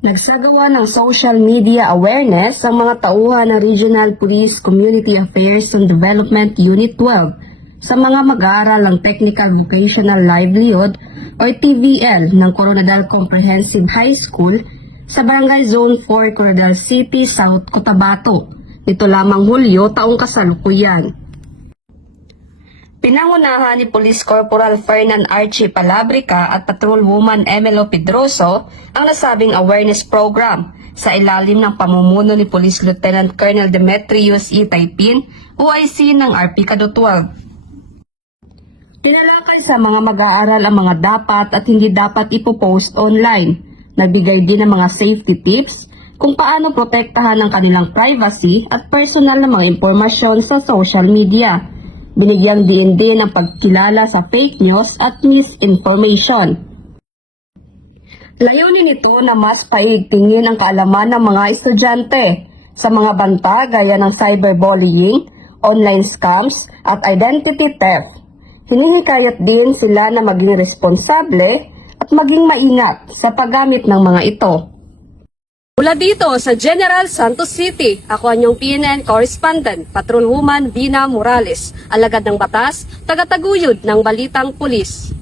Nagsagawa ng social media awareness ang mga tauhan ng Regional Police Community Affairs and Development Unit 12 sa mga mag-aaral ng Technical Vocational Livelihood o TVL ng Coronadal Comprehensive High School sa Barangay Zone 4, Coronadal City, South Cotabato. Nito lamang Hulyo taong kasalukuyan. Pinangunahan ni Police Corporal Fernan Archie Palabrica at Patrolwoman Emelo Pedroso ang nasabing awareness program sa ilalim ng pamumuno ni Police Lieutenant Colonel Demetrius E. Taipin, OIC ng RP 12. Tinalakay sa mga mag-aaral ang mga dapat at hindi dapat ipopost online. Nagbigay din ng mga safety tips kung paano protektahan ang kanilang privacy at personal na mga impormasyon sa social media. Binigyang diin din ang pagkilala sa fake news at misinformation. Layunin nito na mas paigtingin ang kaalaman ng mga estudyante sa mga banta gaya ng cyberbullying, online scams at identity theft. Hinihikayat din sila na maging responsable at maging maingat sa paggamit ng mga ito. Mula dito sa General Santos City, ako ang inyong PNN correspondent, Patrolwoman Dina Morales, alagad ng batas, tagataguyod ng Balitang Pulis.